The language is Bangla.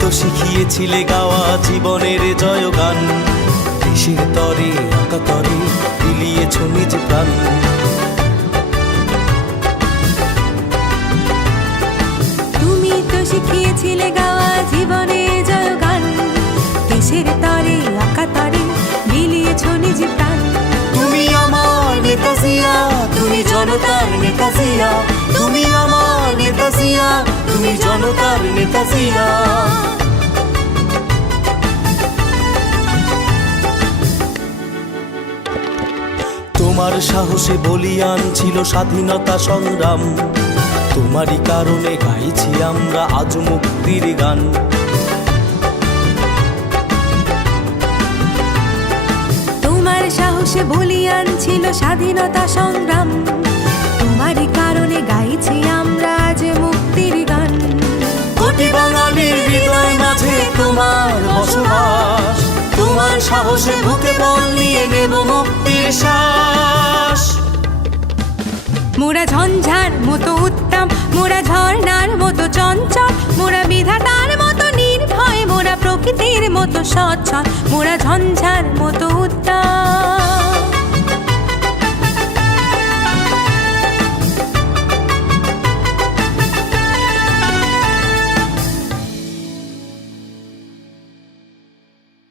তো শিখিয়েছিলে গাওয়া জীবনের জয়গান। দেশের তরে তরে বিলিয়েছ নিজ প্রাণ। তুমি তো শিখিয়েছিলে গাওয়া জীবনে জয়গান। দেশের তরে তরে বিলিয়েছ নিজ প্রাণ। জনতার নেতা জিয়া তোমার সাহসে বলিয়ান ছিল স্বাধীনতা সংগ্রাম। তোমারই কারণে গাইছি আমরা আজ মুক্তির গান। তোমার সাহসে বলিয়ান ছিল স্বাধীনতা সংগ্রাম। তোমারই কারণে গাইছি সাহসে বুকে বল নিয়ে নেব মুক্তির শ্বাস। মোরা ঝঞ্ঝার মতো উত্তম মোরা ঝর্ণার মতো চঞ্চল, মোরা বিধাতার মতো নির্ভয়, মোরা প্রকৃতির মতো সচ্ছল, মোরা ঝঞ্ঝার মতো উত্তম